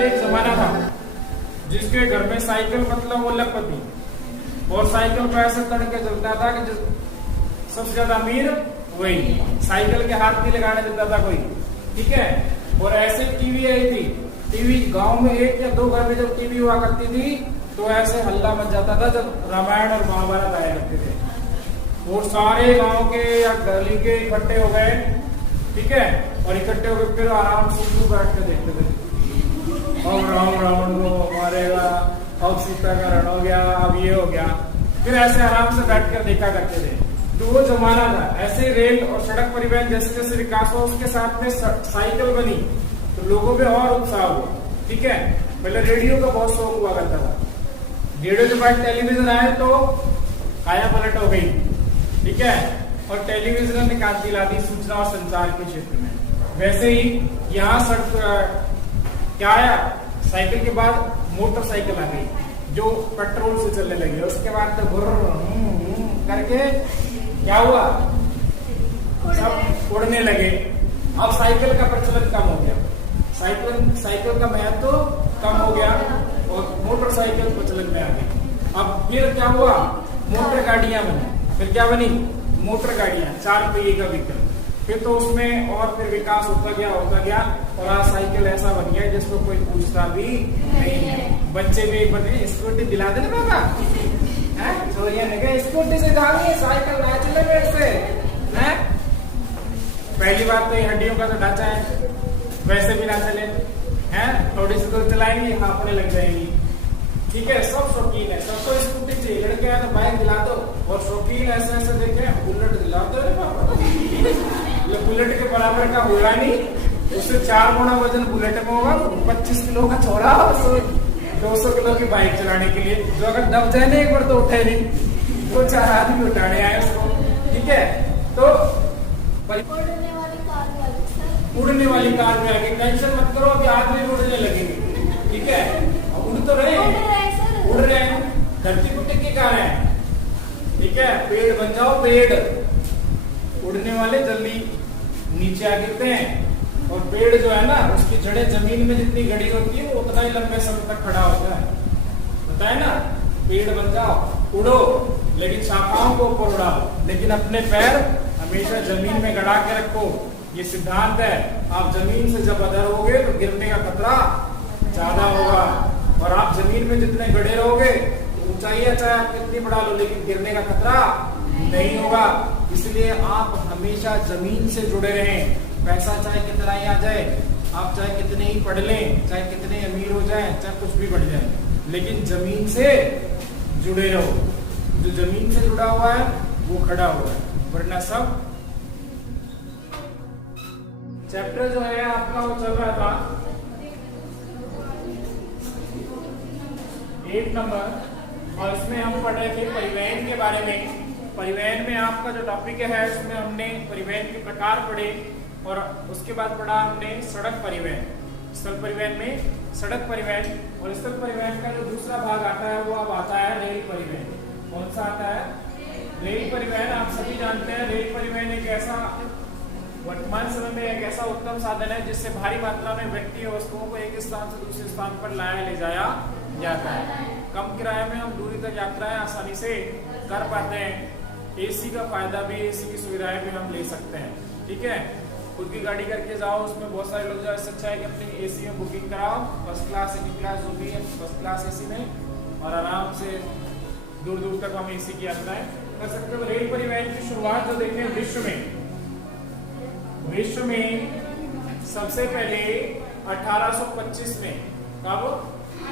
पहले एक जमाना था जिसके घर में साइकिल मतलब वो लखपति, और साइकिल पे ऐसे तड़के चलता था कि सबसे ज्यादा अमीर वही, साइकिल के हाथ नहीं लगाने देता था कोई, ठीक है। और ऐसे टीवी आई थी, टीवी गांव में एक या दो घर में जब टीवी हुआ करती थी तो ऐसे हल्ला मच जाता था जब रामायण और महाभारत आया करते थे। और सारे गांव के या गली के इकट्ठे हो गए, ठीक है, और इकट्ठे होकर फिर आराम से बैठ के देखते थे। अब राम रावण को मारेगा, अब सीता का रण हो गया, अब ये हो गया, फिर ऐसे आराम से बैठ कर देखा करते थे। तो वो जमाना था। ऐसे रेल और सड़क परिवहन जैसे जैसे विकास हुआ उसके साथ में साइकिल बनी तो लोगों में और उत्साह हुआ, ठीक है। पहले रेडियो का बहुत शौक हुआ करता था, रेडियो के बाद टेलीविजन आए तो काया पलट हो गई, ठीक है। और टेलीविजन ने क्रांति दिला दी सूचना और संचार के क्षेत्र में। वैसे ही यहाँ सड़क क्या आया, साइकिल के बाद मोटरसाइकिल आ गई जो पेट्रोल से चलने लगी। उसके बाद तो करके क्या हुआ, सब उड़ने लगे। अब साइकिल का प्रचलन कम हो गया, साइकिल का महत्व कम हो गया और मोटरसाइकिल प्रचलन में आ गई। अब फिर क्या हुआ, मोटर गाड़ियां बनी। फिर क्या बनी, मोटर गाड़ियां, 4 पहिए का व्हीकल। फिर तो उसमें और फिर विकास होता गया और आज साइकिल ऐसा बन गया जिसको कोई पूछता भी नहीं है। बच्चे भी बने स्कूटी दिला देना बाबा, स्कूटी से जानी साइकिल ना चले मेरे से, है? पहली बात तो ये हड्डियों का तो ढांचा है, वैसे भी ना चले, हैं? थोड़ी सी दूर चलाएंगी हांफने लग जाएंगी, ठीक है। सब शौकीन है, सबको स्कूटी चाहिए, लड़के हैं तो बाइक दिला दो, और शौकीन ऐसे ऐसे देखे बुलेट दिला दो। बुलेट के बराबर का होगा नहीं, उससे 4 गुना वजन बुलेट में होगा, 25 किलो का छोड़ा, 200 किलो की बाइक चलाने के लिए, जो अगर दब जाए ना एक बार तो उठे नहीं, तो 4 आदमी उठाने आए उसको, ठीक है। तो उड़ने वाली कार में आगे टेंशन मत करो, अभी आदमी उड़ने लगेंगे, ठीक है। उड़ तो रहे उड़ रहे हैं, धरती को टिके कहाँ है, ठीक है। पेड़ बन जाओ, पेड़ उड़ने वाले जल्दी नीचे आ गिरते हैं, और पेड़ जो है ना उसकी जड़ें जमीन में जितनी गड़ी होती है वो उतना ही लंबे समय तक खड़ा होता है, पता है ना। पेड़ बन जाओ, उड़ो, लेकिन शाखाओं को ऊपर उड़ाओ, लेकिन अपने पैर हमेशा जमीन में गड़ा के रखो। ये सिद्धांत है। आप जमीन से जब अदर होगे तो गिरने का खतरा ज्यादा होगा, और आप जमीन में जितने गड़े रहोगे ऊंचाई चाहे आप कितनी बढ़ा लो लेकिन गिरने का खतरा नहीं होगा। इसलिए आप हमेशा जमीन से जुड़े रहें। पैसा चाहे कितना ही आ जाए, आप चाहे कितने ही पढ़ लें, चाहे कितने अमीर हो जाए, चाहे कुछ भी बढ़ जाए, लेकिन जमीन से जुड़े रहो। जो जमीन से जुड़ा हुआ है वो खड़ा हुआ है, वरना सब। चैप्टर जो है आपका वो चल रहा था 8 नंबर, और इसमें हम पढ़ रहे थे परिवहन के बारे में। परिवहन में आपका जो टॉपिक है उसमें हमने परिवहन के प्रकार पढ़े, और उसके बाद पढ़ा हमने सड़क परिवहन, स्थल परिवहन में सड़क परिवहन, और स्थल परिवहन का जो दूसरा भाग आता है वो अब आता है रेल परिवहन। कौन सा आता है, रेल परिवहन। आप सभी जानते हैं रेल परिवहन एक ऐसा वर्तमान समय में एक ऐसा उत्तम साधन है जिससे भारी मात्रा में व्यक्ति और वस्तुओं को एक स्थान से दूसरे स्थान पर लाया ले जाया जाता है। कम किराए में हम दूरी तक यात्राएं आसानी से कर पाते हैं। एसी का फायदा भी, एसी की सुविधाएं भी हम ले सकते हैं, ठीक है। खुद की गाड़ी करके जाओ, उसमें बहुत सारे लोग जाओ, इससे अच्छा है कि अपनी एसी में बुकिंग कराओ, फर्स्ट क्लास, सेकंड क्लास जो भी है, फर्स्ट क्लास एसी में, और आराम से दूर दूर तक हम एसी की यात्राएं कर सकते हो। रेल परिवहन की शुरुआत जो देखें विश्व में सबसे पहले 1825 में, कब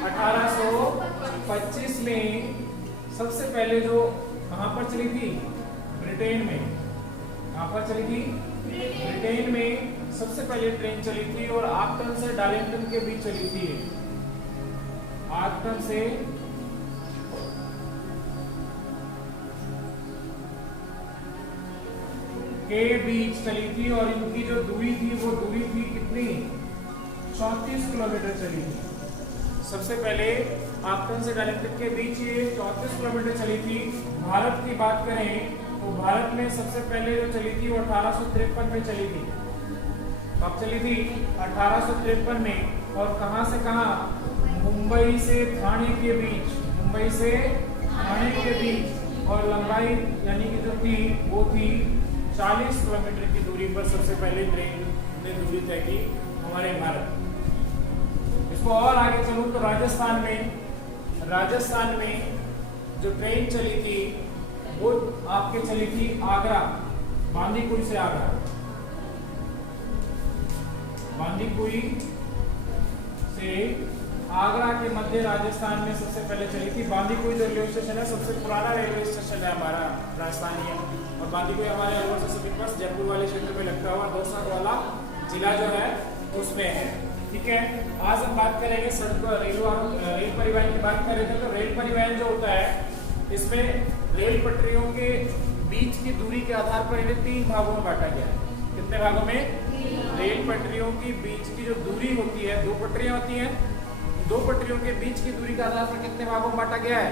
1825 में सबसे पहले जो कहां पर चली थी, ब्रिटेन में। कहां पर चली थी, ब्रिटेन में सबसे पहले ट्रेन चली थी, और आक्टन से डार्लिंगटन के बीच चली थी। आक्टन से के बीच चली थी, और इनकी जो दूरी थी वो दूरी थी कितनी, 34 किलोमीटर चली थी। सबसे पहले आक्टन से डार्लिंगटन के बीच ये 34 किलोमीटर चली थी। भारत की बात करें तो भारत में सबसे पहले जो चली थी वो 1853 में चली थी, कब चली थी? 1853 में। और कहां से कहां? मुंबई से ठाणे के बीच, मुंबई से ठाणे के बीच। और लंबाई यानी कि जो थी वो थी 40 किलोमीटर की दूरी पर सबसे पहले ट्रेन ने दूरी तय की हमारे भारत। इसको और आगे चलूं तो राजस्थान में जो ट्रेन चली थी वो आपके चली थी आगरा, बांदीकुई से आगरा, बांदीकुई से आगरा के मध्य राजस्थान में सबसे पहले चली थी। बांदीकुई जो रेलवे स्टेशन है सबसे पुराना रेलवे स्टेशन है हमारा राजस्थानी है। और बांदीकुई हमारे अलवर से सभी पास जयपुर वाले क्षेत्र में लगता हुआ 200 वाला जिला जो है उसमें है। ठीक है, आज हम बात करेंगे सड़क रेल परिवहन की बात कर रहे थे। तो रेल परिवहन जो होता है इसमें रेल पटरियों के बीच की दूरी के आधार पर इन्हें 3 भागों में बांटा गया है। कितने भागों में? रेल पटरियों की बीच की जो दूरी होती है, 2 पटरियां होती हैं, 2 पटरियों के बीच की दूरी के आधार पर कितने भागों में बांटा गया है?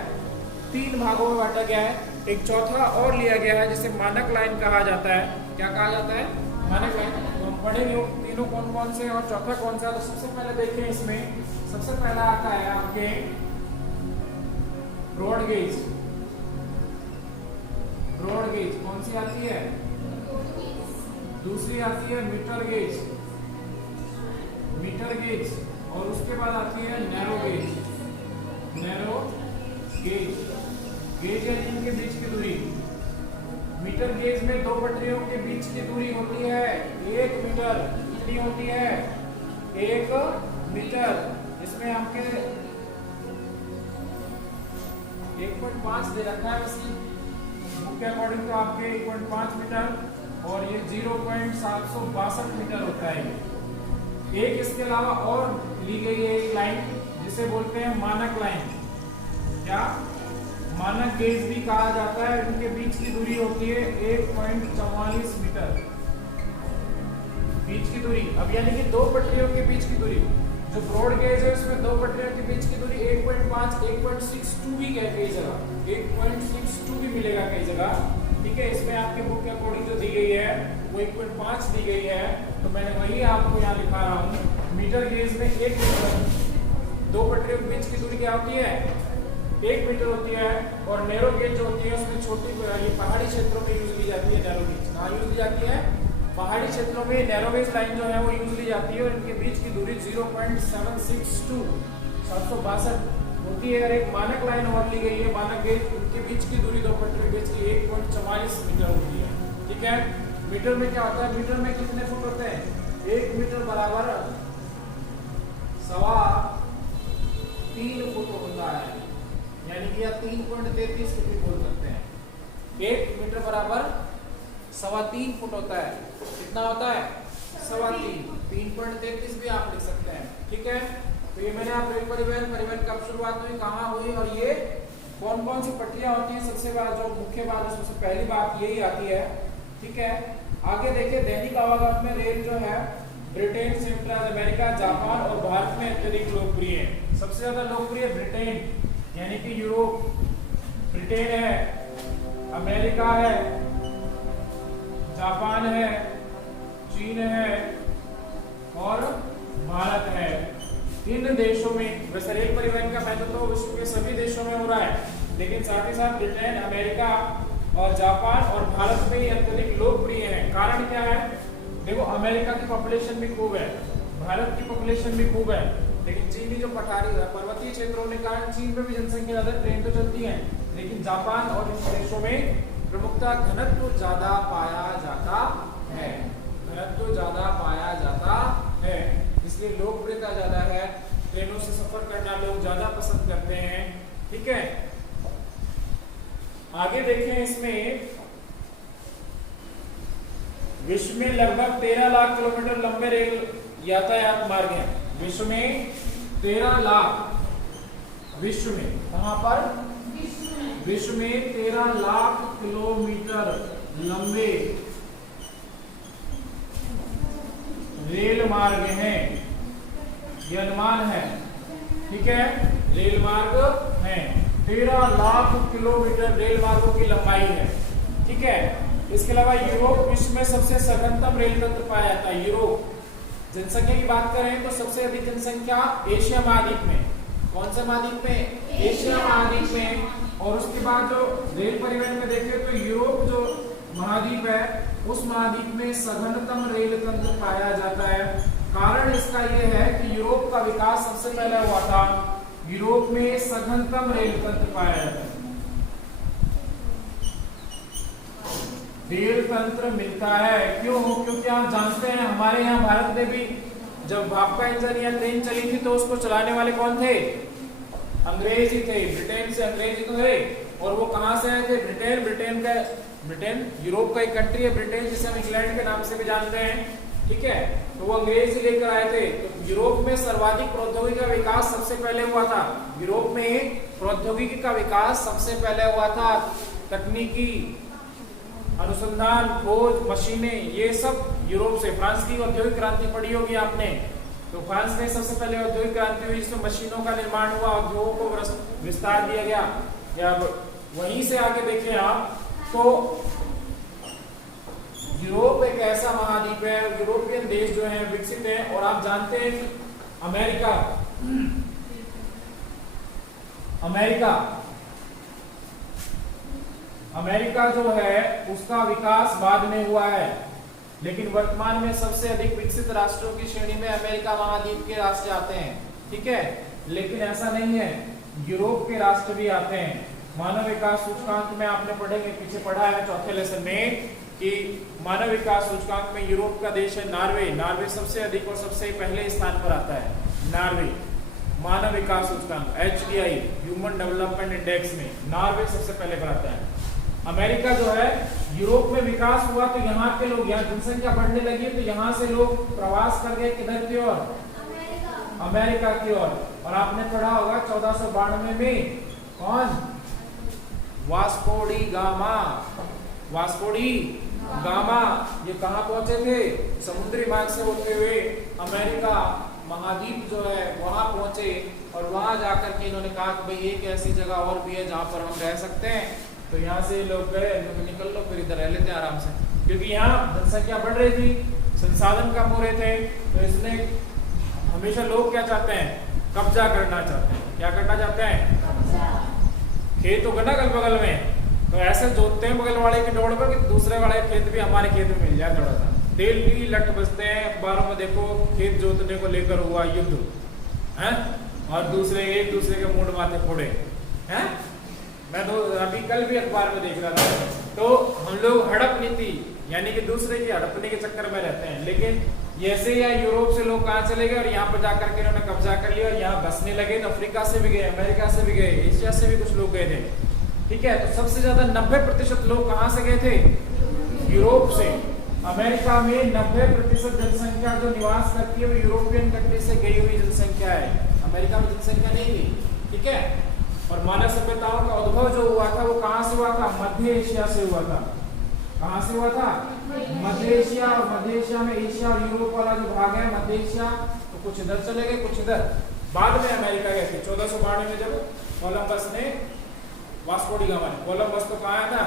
3 भागों में बांटा गया है। एक चौथा और लिया गया है जिसे मानक लाइन कहा जाता है। क्या कहा जाता है? मानक लाइन। तो हम पढ़ेंगे तीनों कौन कौन से और चौथा कौन सा। तो सबसे पहले देखें, इसमें सबसे पहला आता है आपके ब्रॉड गेज। ब्रॉड गेज कौन सी आती है? दूसरी आती है मीटर गेज, मीटर गेज। और उसके बाद आती है narrow gauge, narrow gauge. Gauge है इनके बीच की दूरी। मीटर गेज में 2 पटरियों के बीच की दूरी होती है 1 मीटर। कितनी होती है? 1 मीटर। इसमें आपके 1.5 दे रखा है वैसे बुक के अकॉर्डिंग, तो आपके 1.5 मीटर और ये 0.762 मीटर होता है। एक इसके अलावा और ली गई है एक लाइन जिसे बोलते हैं मानक लाइन। क्या? मानक गेज भी कहा जाता है। इनके बीच की दूरी होती है 1.44 मीटर बीच की दूरी। अब यानी कि 2 पटरियों के बीच की दूरी। जो ब्रॉड गेज है उसमें 2 पटरियों के बीच की दूरी 1.5, 1.62 भी है कई जगह, 1.62 भी मिलेगा कई जगह। ठीक है, इसमें आपके बुक के अकॉर्डिंग जो दी गई है वो 1.5 दी गई है, तो मैंने वही आपको यहाँ लिखा रहा हूँ। मीटर गेज में 1 मीटर, 2 पटरियों के बीच की दूरी क्या होती है? 1 मीटर होती है। और नैरो गेज जो होती है उसमें छोटी पहाड़ी क्षेत्रों में यूज ली जाती है नैरो गेज। कहाँ यूज ली जाती है? पहाड़ी क्षेत्रों में नैरो गेज लाइन जो है वो यूज ली जाती है। और इनके बीच की दूरी 0.762 होती है। और एक मानक लाइन और ली गई है मानक गेज, उनके बीच की दूरी 2 पटरियों के बीच की 1.44 मीटर होती है। ठीक है, मीटर में क्या होता है? मीटर में कितने फुट होते हैं? 1 मीटर बराबर 3.25 फुट होता है, यानी कि आप 3.33 फुट भी बोल सकते हैं। 1 मीटर बराबर 3.25 फुट होता है। कितना होता है? 3.25, 3.33 भी आप लिख सकते हैं। ठीक है, तो ये मैंने आप रेल परिवहन कब शुरुआत हुई, कहाँ हुई और ये कौन कौन सी पटरियां होती हैं। सबसे बात जो मुख्य बात है सबसे पहली बात यही आती है। ठीक है, आगे देखिए दैनिक आवागमन में रेल जो है ब्रिटेन, संयुक्त राज्य अमेरिका, जापान और भारत में अत्यधिक लोकप्रिय है। सबसे ज्यादा लोकप्रिय ब्रिटेन यानी कि यूरोप, ब्रिटेन है, अमेरिका है, जापान है, चीन है और भारत है। इन देशों में वैसे रेल परिवहन का महत्व तो विश्व के सभी देशों में हो रहा है, लेकिन साथ ही साथ ब्रिटेन, अमेरिका और जापान और भारत में ही अत्यधिक लोकप्रिय है। कारण क्या है? देखो, अमेरिका की पॉपुलेशन भी खूब है, भारत की पॉपुलेशन भी खूब है, लेकिन चीन की जो पर्वतीय क्षेत्र होने के कारण चीन में भी जनसंख्या ज्यादा, ट्रेन तो चलती है, लेकिन जापान और इन देशों में प्रमुखता घनत्व ज्यादा पाया जाता है, घनत्व ज्यादा पाया जाता है, इसलिए लोकप्रियता ज्यादा है। ट्रेनों से सफर करना लोग ज्यादा पसंद करते हैं। ठीक है, आगे देखें, इसमें विश्व में लगभग 13 लाख किलोमीटर लंबे रेल यातायात मार्ग हैं। विश्व में 13 लाख, विश्व में कहां पर? विश्व में 13 लाख किलोमीटर लंबे रेल मार्ग हैं, यह अनुमान है। ठीक है, रेल मार्ग हैं, 13 लाख किलोमीटर रेल मार्गों की लंबाई है। ठीक है, इसके अलावा यूरोप विश्व में सबसे सघनतम रेल तंत्र पाया जाता है। यूरोप जनसंख्या की बात करें तो सबसे अधिक जनसंख्या एशिया महाद्वीप में। कौन से महाद्वीप में? एशिया महाद्वीप में। और उसके बाद जो रेल परिवहन में देखें तो यूरोप जो महाद्वीप है उस महाद्वीप में सघनतम रेल तंत्र पाया जाता है। कारण इसका यह है कि यूरोप का विकास सबसे पहले हुआ था, यूरोप में सघनतम रेल तंत्र पाया जाता है। रेल तंत्र मिलता है क्यों? क्योंकि आप जानते हैं हमारे यहाँ भारत में भी जब भापका इंजन या ट्रेन चली थी तो उसको चलाने वाले कौन थे? अंग्रेज ही थे। ब्रिटेन से अंग्रेज ही तो थे। और वो कहां से आए थे? ब्रिटेन यूरोप का एक कंट्री है ब्रिटेन, जिसे हम इंग्लैंड के नाम से भी जानते हैं। ठीक है, तो वो अंग्रेज ही लेकर आए थे। तो यूरोप में सर्वाधिक प्रौद्योगिकी का विकास सबसे पहले हुआ था। यूरोप में प्रौद्योगिकी का विकास सबसे पहले हुआ था। तकनीकी अनुसंधान, खोज, मशीनें, ये सब यूरोप से। फ्रांस की औद्योगिक क्रांति पढ़ी होगी आपने, तो फ्रांस में सबसे पहले औद्योगिक क्रांति हुई जिसमें मशीनों का निर्माण हुआ, उद्योगों को विस्तार दिया गया। या वहीं से आगे देखें आप तो यूरोप एक ऐसा महाद्वीप है, यूरोपियन देश जो है विकसित है। और आप जानते हैं कि अमेरिका जो है उसका विकास बाद में हुआ है, लेकिन वर्तमान में सबसे अधिक विकसित राष्ट्रों की श्रेणी में अमेरिका महाद्वीप के राष्ट्र आते हैं। ठीक है, लेकिन ऐसा नहीं है, यूरोप के राष्ट्र भी आते हैं। मानव विकास सूचकांक में आपने पढ़ेंगे, पीछे पढ़ा है चौथे लेसन में कि मानव विकास सूचकांक में यूरोप का देश है नार्वे सबसे अधिक और सबसे पहले स्थान पर आता है। नार्वे मानव विकास सूचकांक HDI ह्यूमन डेवलपमेंट इंडेक्स में नार्वे सबसे पहले पर आता है। अमेरिका जो है, यूरोप में विकास हुआ तो यहाँ के लोग, यहाँ जनसंख्या बढ़ने लगी तो यहाँ से लोग प्रवास कर गए किधर की ओर? अमेरिका की ओर। और आपने पढ़ा होगा 1492 में कौन? वास्को डी गामा ये कहाँ पहुंचे थे? समुद्री मार्ग से होते हुए अमेरिका महाद्वीप जो है वहां पहुंचे। और वहां जाकर के इन्होंने कहा कि भाई एक ऐसी जगह और भी है जहां पर हम रह सकते हैं। तो यहाँ से लोग गए, निकल लो फिर इधर रह लेते हैं आराम से, क्योंकि यहाँ जनसंख्या बढ़ रही थी, संसाधन कम हो रहे थे। तो इसलिए हमेशा लोग क्या चाहते हैं? कब्जा करना चाहते हैं। क्या करना चाहते हैं? खेत होगा ना अगल बगल में, तो ऐसे जोतते हैं बगल वाले के डोर पर कि दूसरे वाले खेत भी हमारे खेत में मिल जाए। थोड़ा सा डेली लट बजते हैं अखबारों में, देखो खेत जोतने को लेकर हुआ युद्ध है और दूसरे एक दूसरे के मुंड माथे फोड़े हैं। मैं तो अभी कल भी अखबार में देख रहा था। तो हम लोग हड़प नीति यानी कि दूसरे की हड़पने के चक्कर में रहते हैं। लेकिन जैसे या यूरोप से लोग कहाँ चले गए और यहाँ पर जाकर के इन्होंने कब्जा कर लिया और यहाँ बसने लगे। तो अफ्रीका से भी गए, अमेरिका से भी गए, एशिया से भी कुछ लोग गए थे। ठीक है, तो सबसे ज्यादा 90% लोग कहाँ से गए थे? यूरोप से। अमेरिका में 90% जनसंख्या जो निवास करती है वो यूरोपियन कंट्री से गई हुई जनसंख्या है। अमेरिका में जनसंख्या नहीं थी। ठीक है, और मानव सभ्यताओं का उद्भव जो हुआ था वो कहाँ से हुआ था? मध्य एशिया से हुआ था। कहाँ से हुआ था? मध्य एशिया। और मध्य एशिया में एशिया और यूरोप वाला जो भाग है मध्य एशिया, तो कुछ इधर चले गए कुछ इधर। बाद में अमेरिका गए थे 1492 में जब कोलंबस ने, वास्को डी गामा ने, कोलंबस तो कहाँ आया था?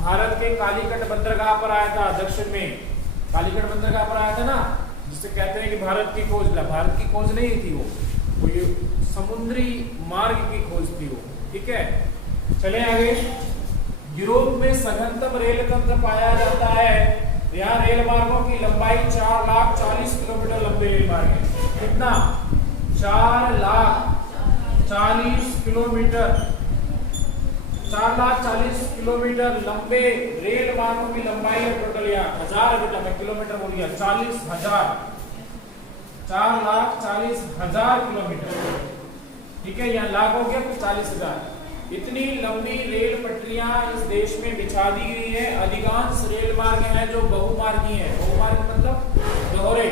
भारत के कालीकट बंदरगाह पर आया था, दक्षिण में कालीकट बंदरगाह पर आया था ना, जिसे कहते हैं कि भारत की खोज। भारत की खोज नहीं थी वो ये समुद्री मार्ग की खोज थी वो। ठीक है, चले आगे। यूरोप में सघनतम रेल तंत्र पाया जाता है। यहाँ रेल मार्गों की लंबाई 4,40,000 किलोमीटर लंबे रेल मार्ग है। कितना? 4,40,000 किलोमीटर। 4,40,000 किलोमीटर लंबे रेल मार्गों की लंबाई है टोटल। यहाँ 1000 बेटा मैं किलोमीटर बोल गया, 40,000, 4,40,000 किलोमीटर। ठीक है, यहाँ लाख हो गया तो 40,000। इतनी लंबी रेल पटरियां इस देश में बिछा दी गई है। अधिकांश रेल मार्ग हैं जो बहुमार्गी हैं। बहुमार्ग मतलब दोहरे,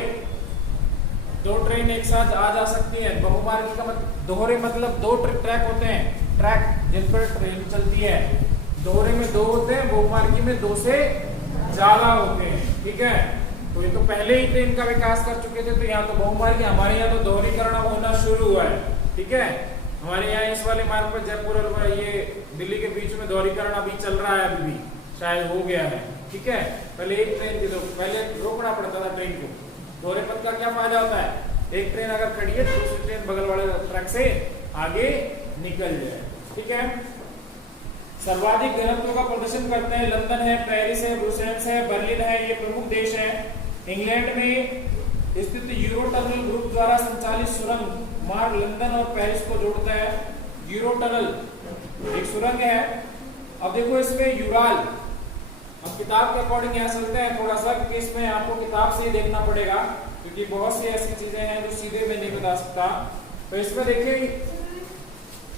दो ट्रेन एक साथ आ जा सकती है। बहुमार्गी का मतलब दोहरे मतलब दो ट्रैक होते हैं, ट्रैक जिन पर ट्रेन चलती है। दोहरे में दो होते हैं, बहुमार्गी में दो से ज्यादा होते हैं। ठीक है, तो ये तो पहले ही ट्रेन का विकास कर चुके थे, तो यहाँ तो बहुमार्गी, हमारे यहाँ तो दोहरीकरण होना शुरू हुआ है। ठीक है, हमारे यहाँ इस वाले मार्ग पर जयपुर और ये दिल्ली के बीच में दोहरीकरण अभी चल रहा है अभी भी। शायद हो गया है। ठीक है, पहले एक ट्रेन थी तो पहले रोकना पड़ता था ट्रेन को। दोहरे पथ का क्या फायदा होता है, एक ट्रेन अगर खड़ी है तो दूसरी ट्रेन बगल वाले ट्रैक से आगे निकल जाए। ठीक है, सर्वाधिक घनत्व का प्रदर्शन करते हैं लंदन है, पेरिस है, ब्रुसेल्स है, बर्लिन है, ये प्रमुख देश है। इंग्लैंड में स्थित यूरो टनल ग्रुप द्वारा संचालित सुरंग मार्ग लंदन और पेरिस को जोड़ता है। यूरो टनल एक सुरंग है। अब देखो इसमें यूराल, अब किताब के अकॉर्डिंग यहाँ चलते हैं थोड़ा सा, क्योंकि इसमें आपको किताब से ही देखना पड़ेगा, क्योंकि बहुत सी ऐसी चीजें हैं जो सीधे मैं नहीं बता सकता। तो इसमें देखिए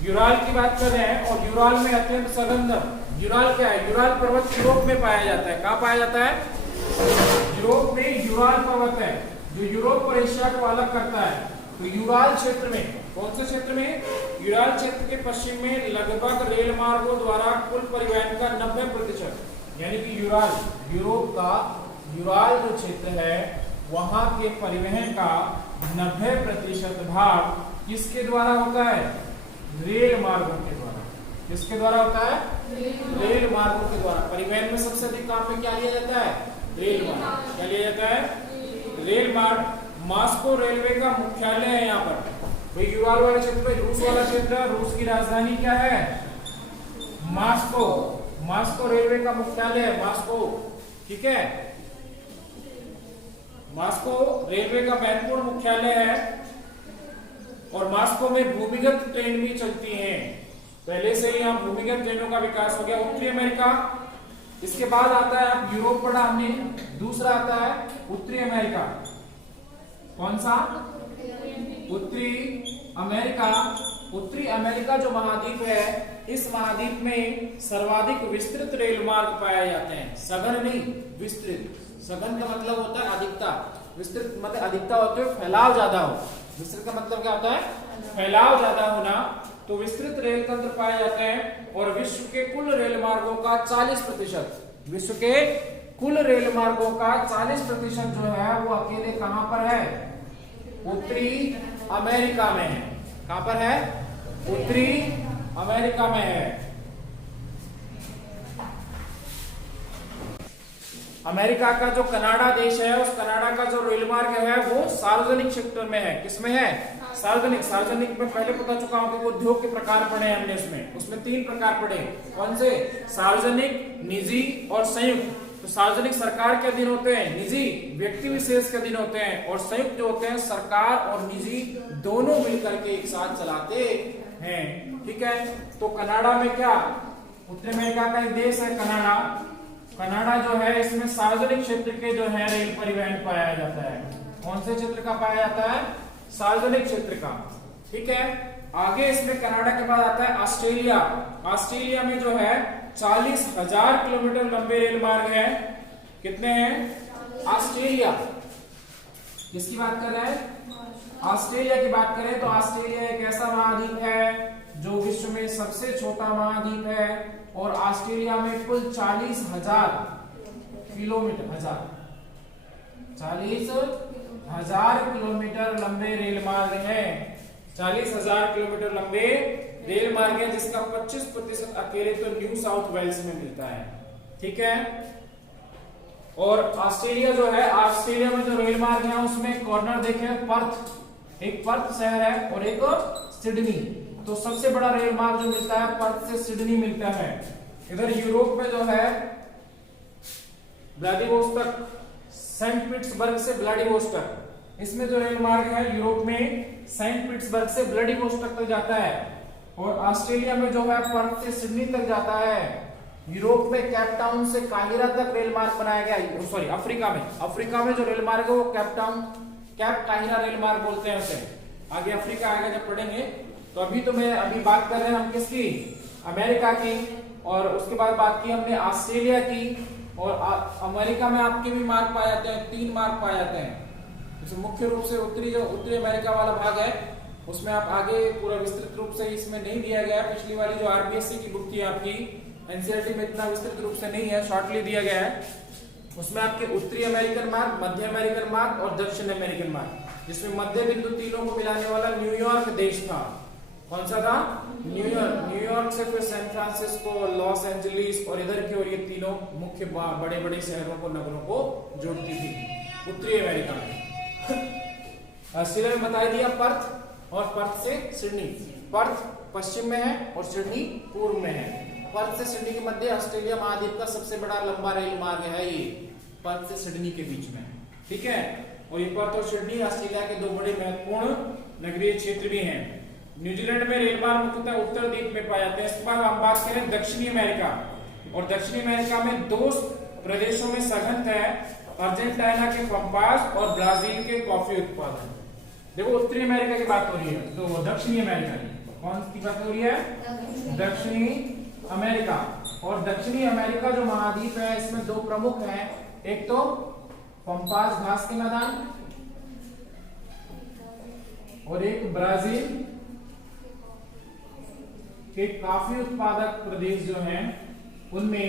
यूराल की बात कर रहे हैं, और यूराल में अत्यंत सघन, यूराल क्या है, यूराल पर्वत यूरोप में पाया जाता है। कहाँ पाया जाता है, यूरोप में यूराल पर्वत है जो यूरोप और एशिया को अलग करता है। तो यूराल क्षेत्र में, कौन से क्षेत्र में, यूराल क्षेत्र के पश्चिम में लगभग रेल मार्गों द्वारा कुल परिवहन का 90%, यानी कि यूराल, यूरोप का यूराल जो क्षेत्र है वहां के परिवहन का 90% भाग किसके द्वारा होता है, रेल मार्गों के द्वारा। किसके द्वारा होता है, रेल मार्गों के द्वारा। परिवहन में सबसे अधिक काम पे क्या लिया जाता है, रेल मार्ग। क्या लिया जाता है, रेल मार्ग। मॉस्को रेलवे का मुख्यालय है यहाँ पर। भाई यूराल वाले क्षेत्र में रूस वाला क्षेत्र है, रूस की राजधानी क्या है, मॉस्को। मॉस्को रेलवे का मुख्यालय है, मॉस्को। ठीक है, मॉस्को रेलवे का महत्वपूर्ण मुख्यालय है, और मॉस्को में भूमिगत ट्रेन भी चलती हैं। पहले से ही यहाँ भूमिगत ट्रेनों का विकास हो गया। उत्तरी अमेरिका, इसके बाद आता है, अब यूरोप पढ़ा हमने, दूसरा आता है उत्तरी अमेरिका। कौन सा, उत्तरी अमेरिका। उत्तरी अमेरिका जो महाद्वीप है, इस महाद्वीप में सर्वाधिक विस्तृत रेल मार्ग पाए जाते हैं। सघन नहीं, विस्तृत। सघन का मतलब होता है अधिकता, विस्तृत मतलब अधिकता होती है फैलाव ज्यादा हो। विस्तृत का मतलब क्या होता है, फैलाव ज्यादा होना। तो विस्तृत रेल तंत्र पाए जाते हैं, और विश्व के कुल रेल मार्गों का 40%, विश्व के कुल रेल मार्गों का 40% जो है वो अकेले कहां पर है, उत्तरी अमेरिका में है। कहां पर है, उत्तरी अमेरिका में है। अमेरिका का जो कनाडा देश है, उस कनाडा का जो रेल मार्ग है वो सार्वजनिक क्षेत्र में है। किसमें है, सार्वजनिक। सार्वजनिक में पहले बता चुका हूं कि वो उद्योग के प्रकार पढ़े हमने उसमें 3 प्रकार पढ़े। कौन से, सार्वजनिक, निजी और संयुक्त। तो सार्वजनिक सरकार के अधीन होते हैं, निजी व्यक्ति विशेष के अधीन होते हैं, और संयुक्त जो होते हैं सरकार और निजी दोनों मिलकर के एक साथ चलाते हैं। ठीक है, तो कनाडा में क्या, उत्तरी अमेरिका का एक देश है कनाडा। कनाडा जो है इसमें सार्वजनिक क्षेत्र के जो है रेल परिवहन पाया जाता है। कौन से क्षेत्र का पाया जाता है, सार्वजनिक क्षेत्र का। ठीक है, आगे इसमें कनाडा के बाद आता है ऑस्ट्रेलिया। ऑस्ट्रेलिया में जो है 40,000 किलोमीटर लंबे रेल मार्ग है। कितने हैं, ऑस्ट्रेलिया। किसकी बात कर रहे हैं, ऑस्ट्रेलिया की बात करें तो ऑस्ट्रेलिया एक ऐसा महाद्वीप है जो विश्व में सबसे छोटा महाद्वीप है, और ऑस्ट्रेलिया में कुल 40,000 किलोमीटर, 40,000 किलोमीटर लंबे रेल मार्ग है। 40,000 किलोमीटर लंबे रेल मार्ग है, जिसका 25% अकेले तो न्यू साउथ वेल्स में मिलता है। ठीक है, और ऑस्ट्रेलिया जो है, ऑस्ट्रेलिया में जो रेल मार्ग है उसमें कॉर्नर देखें, पर्थ, एक पर्थ शहर है और एक सिडनी। तो सबसे बड़ा रेल मार्ग जो मिलता है पर्थ से सिडनी मिलता है। इधर यूरोप में जो है व्लादिवोस्टोक, सेंट पीटर्सबर्ग से व्लादिवोस्टोक, इसमें जो रेल मार्ग है यूरोप में सेंट पीटर्सबर्ग से व्लादिवोस्टोक तक जाता है, और ऑस्ट्रेलिया में जो है पर्थ से सिडनी तक जाता है। यूरोप में केप टाउन से काहिरा तक रेल मार्ग बनाया गया। सॉरी, अफ्रीका में जो रेल मार्ग है वो केप काहिरा रेल मार्ग बोलते हैं उसे। आगे अफ्रीका आएगा जब पढ़ेंगे। तो अभी तो मैं अभी बात कर रहे हैं हम किसकी, अमेरिका की, और उसके बाद बात की हमने ऑस्ट्रेलिया की। और अमेरिका में आपके भी मार्ग पाए जाते हैं, 3 मार्ग पाए जाते हैं। जैसे मुख्य रूप से उत्तरी अमेरिका वाला भाग है, उसमें आप आगे पूरा विस्तृत रूप से इसमें नहीं दिया गया। पिछली वाली जो आरबीएससी की बुक थी आपकी, एनसीईआरटी में इतना विस्तृत रूप से नहीं है, शॉर्टली दिया गया है। उसमें आपके उत्तरी अमेरिकन मार्ग, मध्य अमेरिकन मार्ग और दक्षिण अमेरिकन मार्ग, जिसमें मध्य बिंदु तीनों को मिलाने वाला न्यूयॉर्क देश था। कौन सा था? न्यूयॉर्क। न्यूयॉर्क से फिर सैन फ्रांसिस्को, लॉस एंजलिस और इधर की ओर ये तीनों मुख्य बड़े बड़े शहरों को, नगरों को जोड़ती थी उत्तरी अमेरिका में। ऑस्ट्रेलिया में बता दिया पर्थ, और पर्थ से सिडनी। पर्थ पश्चिम में है और सिडनी पूर्व में है। पर्थ से सिडनी के मध्य ऑस्ट्रेलिया महाद्वीप का सबसे बड़ा लंबा रेल मार्ग है ये, पर्थ से सिडनी के बीच में, ठीक है। और ये पर्थ और सिडनी ऑस्ट्रेलिया के दो बड़े महत्वपूर्ण नगरीय क्षेत्र भी हैं। न्यूजीलैंड में रेल मार्ग मुख्यतः उत्तर द्वीप में पाए जाते हैं। इसके बाद हम बात करें दक्षिणी अमेरिका, और दक्षिणी अमेरिका में दो प्रदेशों में सघन है, अर्जेंटीना के पंपास और ब्राजील के कॉफी उत्पादन। देखो उत्तरी अमेरिका की बात हो रही है, तो दक्षिणी अमेरिका की कौन सी बात हो रही है? दक्षिणी अमेरिका। और दक्षिणी अमेरिका जो महाद्वीप है इसमें दो प्रमुख हैं, एक तो पंपास घास के मैदान और एक ब्राजील के काफी उत्पादक प्रदेश जो हैं उनमें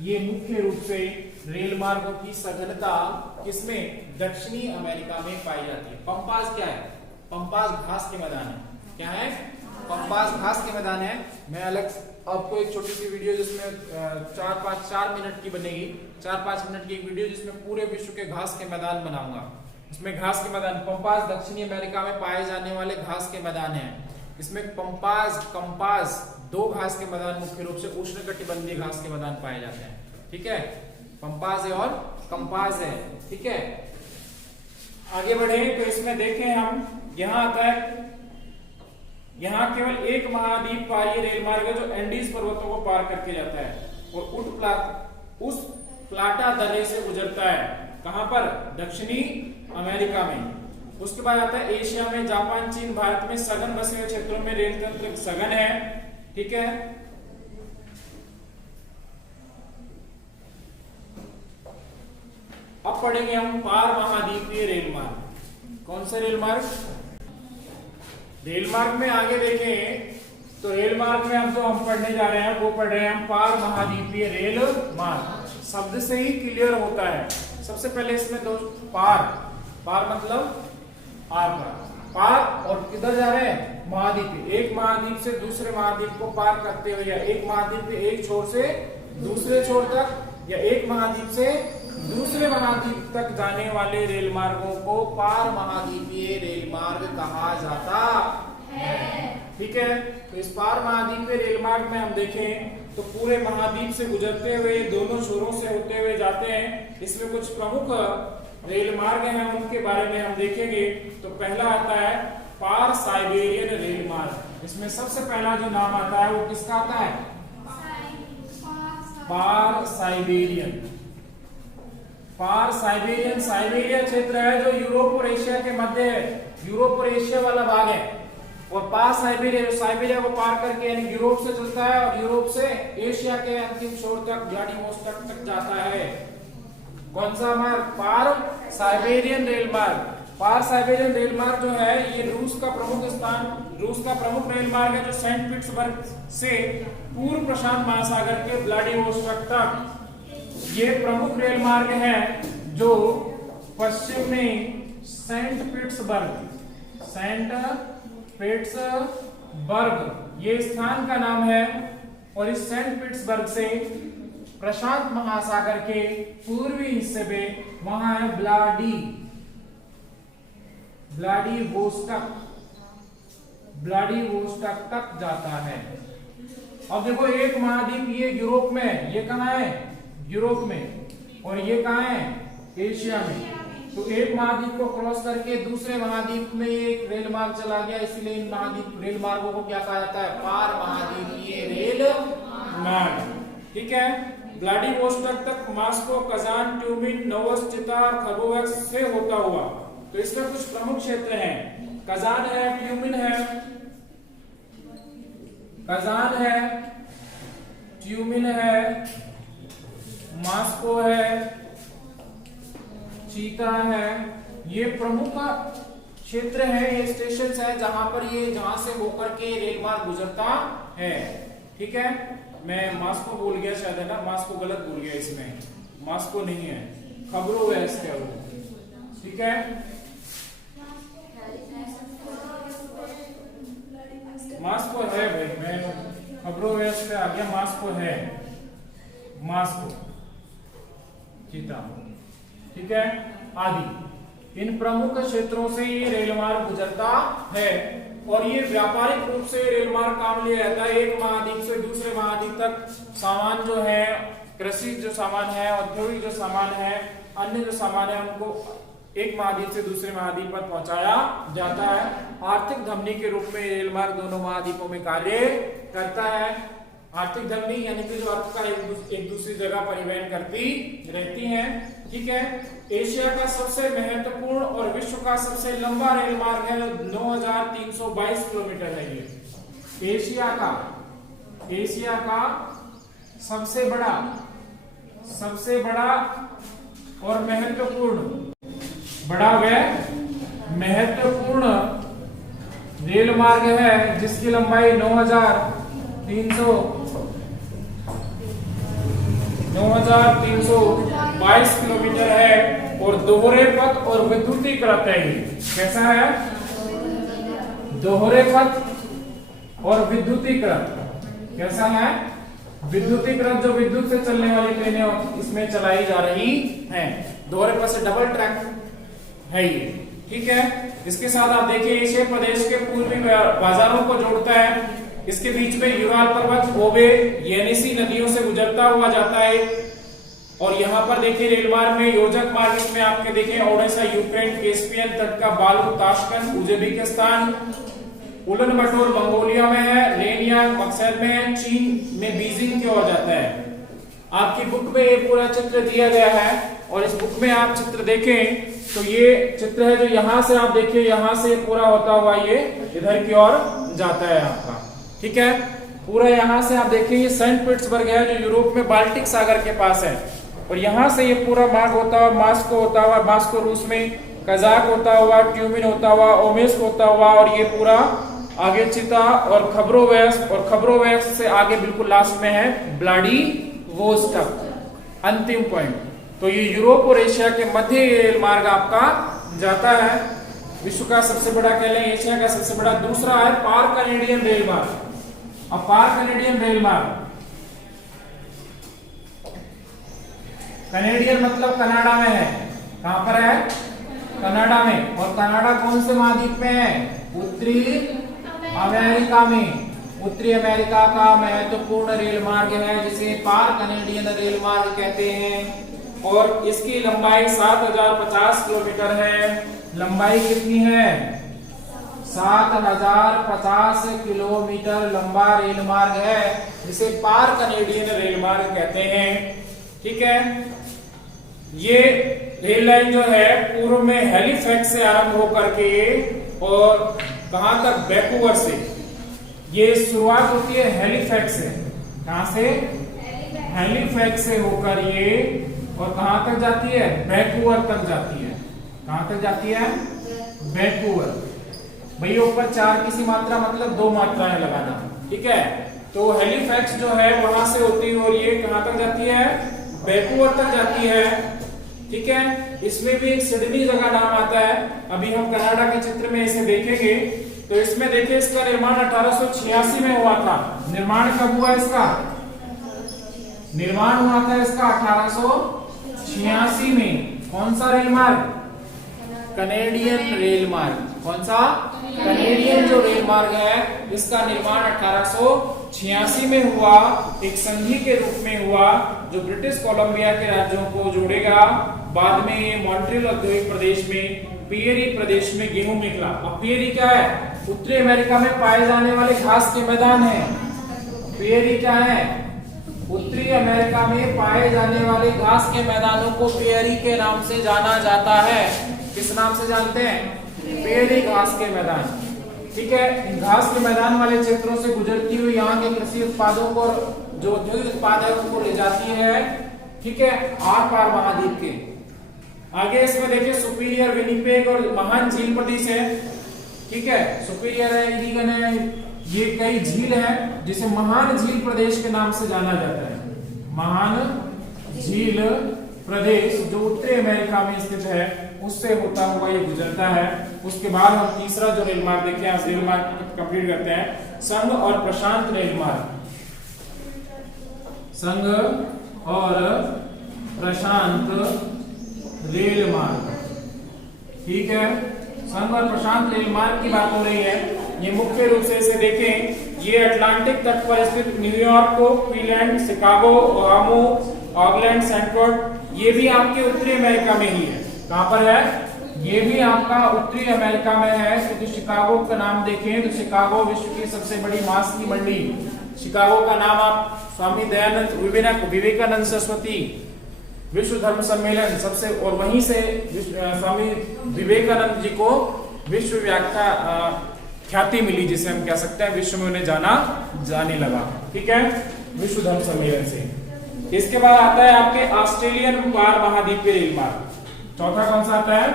ये मुख्य रूप से रेल मार्गों की सघनता किसमें? दक्षिणी अमेरिका में पाई जाती है। पंपास क्या है? पंपास घास के मैदान है। क्या है? पंपास घास के मैदान है। मैं अलग आपको एक छोटी सी वीडियो जिसमें 4 मिनट की बनेगी, 4-5 मिनट की एक वीडियो जिसमें पूरे विश्व के घास के मैदान बनाऊंगा। इसमें घास के मैदान, पंपास दक्षिणी अमेरिका में पाए जाने वाले घास के मैदान है। इसमें पंपास, कंपास दो घास के मैदान मुख्य रूप से उष्णकटिबंधीय घास के मैदान पाए जाते हैं, ठीक है। पंपास है और कंपास है, ठीक है। आगे बढ़े तो इसमें देखें हम, यहां आता है, यहां केवल एक महाद्वीप पारी रेल मार्ग है जो एंडीज पर्वतों को पार करके जाता है और उस प्लाटा दर्रे से गुजरता है। कहां पर? दक्षिणी अमेरिका में। उसके बाद आता है एशिया में, जापान, चीन, भारत में सघन बसे हुए क्षेत्रों में रेल तंत्र सघन है, ठीक है। अब पढ़ेंगे हम पार महाद्वीपीय रेल मार्ग। कौन सा रेल मार्ग? रेल मार्ग में आगे देखें तो रेल मार्ग में अब जो हम पढ़ने जा रहे हैं वो पढ़ रहे हैं हम पार महाद्वीपीय रेल मार्ग। शब्द से ही क्लियर होता है। सबसे पहले इसमें दो पार, पार मतलब आर पार, और किधर जा रहे हैं? महाद्वीप। एक महाद्वीप से दूसरे महाद्वीप को पार करते हुए, या एक महाद्वीप के एक छोर से दूसरे छोर तक, या एक महाद्वीप से दूसरे महाद्वीप तक जाने वाले रेल मार्गों को पार महाद्वीपीय रेल मार्ग कहा जाता है, ठीक है। तो इस पार महाद्वीपीय रेल मार्ग में हम देखें तो पूरे महाद्वीप से गुजरते हुए दोनों छोरों से होते हुए जाते हैं। इसमें कुछ प्रमुख रेल मार्ग हैं, उनके बारे में हम देखेंगे। तो पहला आता है पार साइबेरियन रेल मार्ग। इसमें सबसे पहला जो नाम आता है वो किसका आता है? पार साइबेरियन। पार साइबेरियन, साइबेरिया क्षेत्र है जो यूरोप और एशिया के मध्य है, यूरोप और एशिया वाला भाग है। और पार साइबेरिया, जो साइबेरिया को पार करके यानी यूरोप से चलता है और यूरोप से एशिया के अंतिम छोर तक, व्लादिवोस्टोक तक जाता है। कौन सा मार्ग? पार साइबेरियन रेल मार्ग। पार साइबेरियन रेल मार्ग जो है ये रूस का प्रमुख रेल मार्ग है जो सेंट पीटर्सबर्ग से पूर्व प्रशांत महासागर के व्लादिवोस्टोक तक ये प्रमुख रेल मार्ग है जो पश्चिम में सेंट पीटर्सबर्ग ये स्थान का नाम है, और इस सेंट पीटर्सबर्ग से प्रशांत महासागर के पूर्वी हिस्से में वहां है व्लादिवोस्टोक तक जाता है। अब देखो एक महाद्वीप ये यूरोप में है, ये कहां है? यूरोप में, और ये कहां है? एशिया में। तो एक महाद्वीप को क्रॉस करके दूसरे महाद्वीप में एक रेल मार्ग चला गया, इसलिए इन महाद्वीप रेल मार्गों को क्या कहा जाता है? पार महाद्वीपीय रेल मार्ग, ठीक है। व्लादिवोस्टोक तक मॉस्को, कजान, ट्यूमिन, नोवोस्टिता, खर्बोवस्क से होता हुआ। तो इसमें कुछ प्रमुख क्षेत्र हैं, कजान है, ट्यूमिन है, कजान है, ट्यूमिन है, मॉस्को है, चीता है। ये प्रमुख क्षेत्र है, ये स्टेशन है जहां पर जहां से होकर के रेल मार्ग गुजरता है, ठीक है। मैं मॉस्को बोल गया शायद, है ना? मॉस्को गलत बोल गया, इसमें मॉस्को नहीं है, खबरोवस्क है वो, ठीक है। गया मॉस्को है, मॉस्को, चीता, ठीक है, आदि। इन प्रमुख क्षेत्रों से ये रेल मार्ग गुजरता है और ये व्यापारिक रूप से रेल मार्ग काम लिया जाता है। एक महाद्वीप से दूसरे महाद्वीप तक सामान जो है, कृषि जो सामान है, औद्योगिक जो सामान है, अन्य जो सामान है, उनको एक महाद्वीप से दूसरे महाद्वीप पर पहुंचाया जाता है। आर्थिक धमनी के रूप में रेल मार्ग दोनों महाद्वीपों में कार्य करता है। आर्थिक धमनी यानी कि जो अर्थ का एक दूसरी जगह परिवहन करती रहती हैं, ठीक है। एशिया का सबसे महत्वपूर्ण और विश्व का सबसे लंबा रेल मार्ग है, 9322 किलोमीटर है ये। एशिया का सबसे बड़ा और महत्वपूर्ण रेल मार्ग है, जिसकी लंबाई 9322 किलोमीटर है और दोहरे पथ और विद्युतीकृत है। ये कैसा है? दोहरे पथ और विद्युतीकृत। कैसा है? विद्युतीकृत, जो विद्युत से चलने वाली ट्रेनें इसमें चलाई जा रही हैं। दोहरे पथ से डबल ट्रैक है ये, ठीक है। इसके साथ आप देखिए एशिया प्रदेश के पूर्वी बाजारों को जोड़ता है। इसके बीच में यूराल पर्वत, ओबे, येनिसी नदियों से गुजरता हुआ जाता है। और यहाँ पर देखिए रेल मार्ग में योजक मार्ग इसमें आपके देखें ओडेसा, यूक्रेन, कैस्पियन तट का बालू, ताशकंद, उज्बेकिस्तान, उलन बटोर मंगोलिया में है, लेनियांग मकसद में है, चीन में बीजिंग की ओर जाता है। आपकी बुक में ये पूरा चित्र दिया गया है और इस बुक में आप चित्र देखें तो ये चित्र है जो यहाँ से आप देखिए, यहाँ से पूरा होता हुआ ये इधर की ओर जाता है आपका, ठीक है। पूरा यहाँ से आप देखिए ये सेंट पीटर्सबर्ग है जो यूरोप में बाल्टिक सागर के पास है। और यहाँ से ये पूरा मार्ग होता हुआ मॉस्को होता हुआ, मॉस्को रूस में, कजाक होता हुआ, ट्यूमिन होता हुआ, ओमेस्क होता हुआ और ये पूरा आगे चिता और खबरोवेस्क से आगे बिल्कुल लास्ट में है व्लादिवोस्तोक, अंतिम पॉइंट। तो ये यूरोप और एशिया के मध्य रेल मार्ग आपका जाता है। विश्व का सबसे बड़ा कह लें, एशिया का सबसे बड़ा। दूसरा है पार कैनेडियन रेल मार्ग। अब पार कैनेडियन रेल मार्ग, कैनेडियन मतलब कनाडा में है। कहां पर है? कनाडा में। और कनाडा कौन से महाद्वीप में है? उत्तरी अमेरिका में। उत्तरी अमेरिका का महत्वपूर्ण रेल मार्ग है जिसे पार कैनेडियन रेल मार्ग कहते हैं। और इसकी लंबाई 7050 किलोमीटर है। लंबाई कितनी है? 7050 किलोमीटर लंबा रेल मार्ग है जिसे पार कैनेडियन रेल मार्ग कहते हैं, ठीक है। ये रेल लाइन जो है पूर्व में हैलिफैक्स से आरंभ होकर के और कहां तक? वैंकूवर से। ये शुरुआत होती है हैलिफैक्स से। कहां से? हैलिफैक्स से होकर ये और कहां तक जाती है? वैंकूवर तक जाती है। कहां तक जाती है? वैंकूवर। भैया ऊपर 4 किसी मात्रा मतलब 2 मात्राएं लगाना, ठीक है। तो हैलिफैक्स जो है वहां से होती है और ये कहां तक जाती है? वैंकूवर तक जाती है, ठीक है। इसमें भी एक सिडनी जगह नाम आता है। अभी हम कनाडा के चित्र में इसे देखेंगे तो इसमें देखिए इसका निर्माण 1886 में हुआ था। निर्माण कब हुआ इसका? निर्माण हुआ था इसका 1886 में। कौन सा रेल मार्ग? कैनेडियन रेल मार्ग। कौन सा? कैनेडियन जो रेल मार्ग है इसका निर्माण 1886 में हुआ। एक संधि के रूप में हुआ जो ब्रिटिश कोलंबिया के राज्यों को जोड़ेगा। बाद में मॉन्ट्रियल औद्योगिक प्रदेश में, पियरी प्रदेश में गेहूं निकला। अब पियरी क्या है? उत्तरी अमेरिका में पाए जाने वाले घास के मैदान है। पियरी क्या है? उत्तरी अमेरिका में पाए जाने वाले घास के मैदानों को पियरी के नाम से जाना जाता है। किस नाम से जानते हैं? पियरी घास के मैदान, ठीक है। इन घास के मैदान वाले क्षेत्रों से गुजरती हुई यहाँ के कृषि उत्पादों को, जो औद्योगिक उत्पाद है उनको ले जाती है, ठीक है, आर पार महाद्वीप के। आगे इसमें देखिए सुपीरियर, विनिपेग और महान झील प्रदेश है, ठीक है। सुपीरियर है, इरिगन है, ये कई झील है जिसे महान झील प्रदेश के नाम से जाना जाता है। महान झील प्रदेश जो उत्तरी अमेरिका में स्थित है उससे होता हुआ ये गुजरता है। उसके बाद हम तीसरा जो रेल मार्ग देखते हैं, रेल मार्ग कंप्लीट करते हैं, संघ और प्रशांत रेल मार्ग। संघ और प्रशांत रेल मार्ग। ठीक है, संघ और प्रशांत रेल मार्ग की बात हो रही है। ये मुख्य रूप से इसे देखें, ये अटलांटिक तट पर स्थित न्यूयॉर्क को, क्लीलैंड, शिकागो, ओहामो, ऑकलैंड, सैंडफोर्ड, ये भी आपके उत्तरी अमेरिका में ही है। कहां पर है? ये भी आपका उत्तरी अमेरिका में है। क्योंकि शिकागो का नाम देखें तो शिकागो विश्व की सबसे बड़ी मांस की मंडी। शिकागो का नाम आप स्वामी दयानंद विवेकानंद सरस्वती विश्व धर्म सम्मेलन सबसे, और वहीं से स्वामी विवेकानंद जी को विश्व व्याख्या ख्याति मिली, जिसे हम कह सकते हैं विश्व में उन्हें जाने लगा। ठीक है, विश्व धर्म सम्मेलन से। इसके बाद आता है आपके ऑस्ट्रेलियन पार महाद्वीपीय रेल मार्ग। चौथा कौन सा आता है?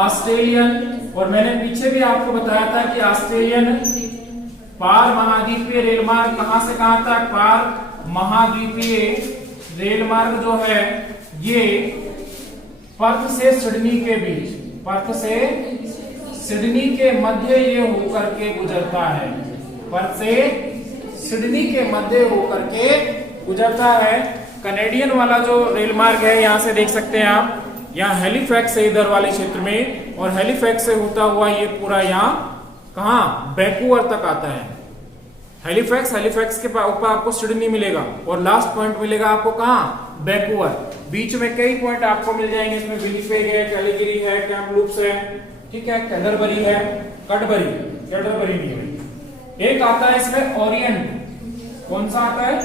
ऑस्ट्रेलियन। और मैंने पीछे भी आपको बताया था कि ऑस्ट्रेलियन पार महाद्वीपीय रेल मार्ग कहां से कहां तक? पार महाद्वीपीय रेल मार्ग जो है ये पर्थ से सिडनी के बीच, पर्थ से सिडनी के मध्य ये होकर के गुजरता है। पर्थ से सिडनी के मध्य होकर के गुजरता है। कनेडियन वाला जो रेल मार्ग है, यहां से देख सकते हैं आप, यहाँ हेलिफैक्स है इधर वाले क्षेत्र में, और हेलिफैक्स से होता हुआ ये पूरा यहाँ कहाँ वैंकूवर तक आता है। हेलिफैक्स के ऊपर आपको सिडनी मिलेगा और लास्ट पॉइंट मिलेगा आपको कहाँ? वैंकूवर। बीच में कई पॉइंट आपको मिल जाएंगे, इसमें विनिपेग है, कैलगरी है, कैमलूप्स है, ठीक है, कैडरबरी है, कैडरबरी नहीं है। एक आता है इसमें ओरिएंट। कौन सा आता है?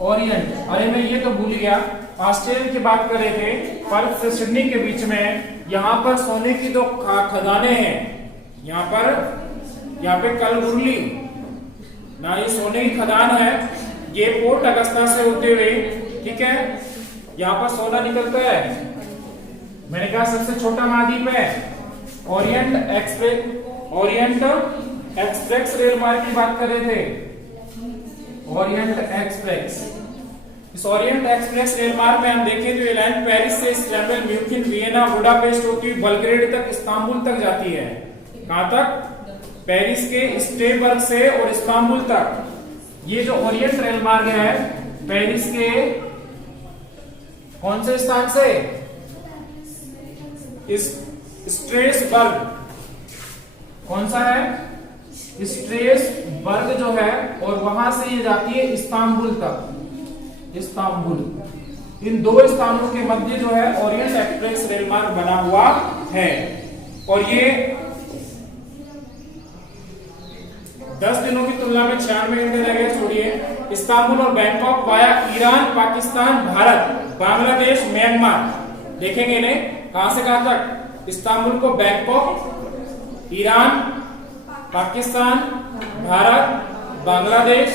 ओरिएंट। अरे मैं ये तो भूल गया, ऑस्ट्रेलिया की बात कर रहे थे। पर्थ से सिडनी के बीच में यहाँ पर सोने की दो खदानें हैं। यहाँ पे कलबुर्ली ना, ये सोने की खदान है। ये पोर्ट अगस्ता से होते हुए, ठीक है, यहाँ पर सोना निकलता है। मैंने कहा सबसे छोटा महाद्वीप है। ओरिएंट एक्सप्रेस रेल मार्ग की बात कर रहे थे। ओरिएंट एक्सप्रेस, इस ओरिएंट एक्सप्रेस रेल मार्ग में हम देखें तो ये लाइन पेरिस से इस्तांबुल, म्यूनिख, वियना, बुडापेस्ट होती हुई बल्ग्रेड तक, इस्तांबुल तक जाती है। कहां तक? पेरिस के स्टेबर्ग से और इस्तांबुल तक। ये जो ओरिएंट रेल मार्ग है, पेरिस के कौन से स्थान से? स्ट्रेसबर्ग। कौन सा है? स्ट्रेसबर्ग जो है, और वहां से ये जाती है इस्तांबुल तक। इस्तांबुल, इन दो स्थानों के मध्य जो है ओरिएंट एक्सप्रेस रेल मार्ग बना हुआ है। और ये 10 दिनों की तुलना में 96 घंटे लगे। छोड़िए, इस्तांबुल और Bangkok via Iran, Pakistan, Bharat, Bangladesh, Myanmar. देखेंगे इन्हें कहां से कहां तक? इस्तांबुल को Bangkok, Iran, Pakistan, Bharat, Bangladesh,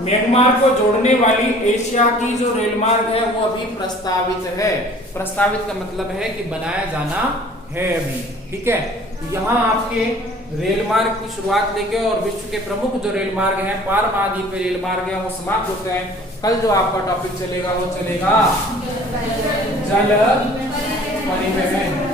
Myanmar को जोड़ने वाली एशिया की जो रेल मार्ग है वो अभी प्रस्तावित है। प्रस्तावित का मतलब है कि बनाया जाना है अभी। ठीक है, तो यहाँ आपके रेल मार्ग की शुरुआत लेके और विश्व के प्रमुख जो रेल मार्ग हैं, पार महाद्वीपीय रेल मार्ग है, वो समाप्त होते हैं। कल जो आपका टॉपिक चलेगा वो चलेगा जल परिवहन।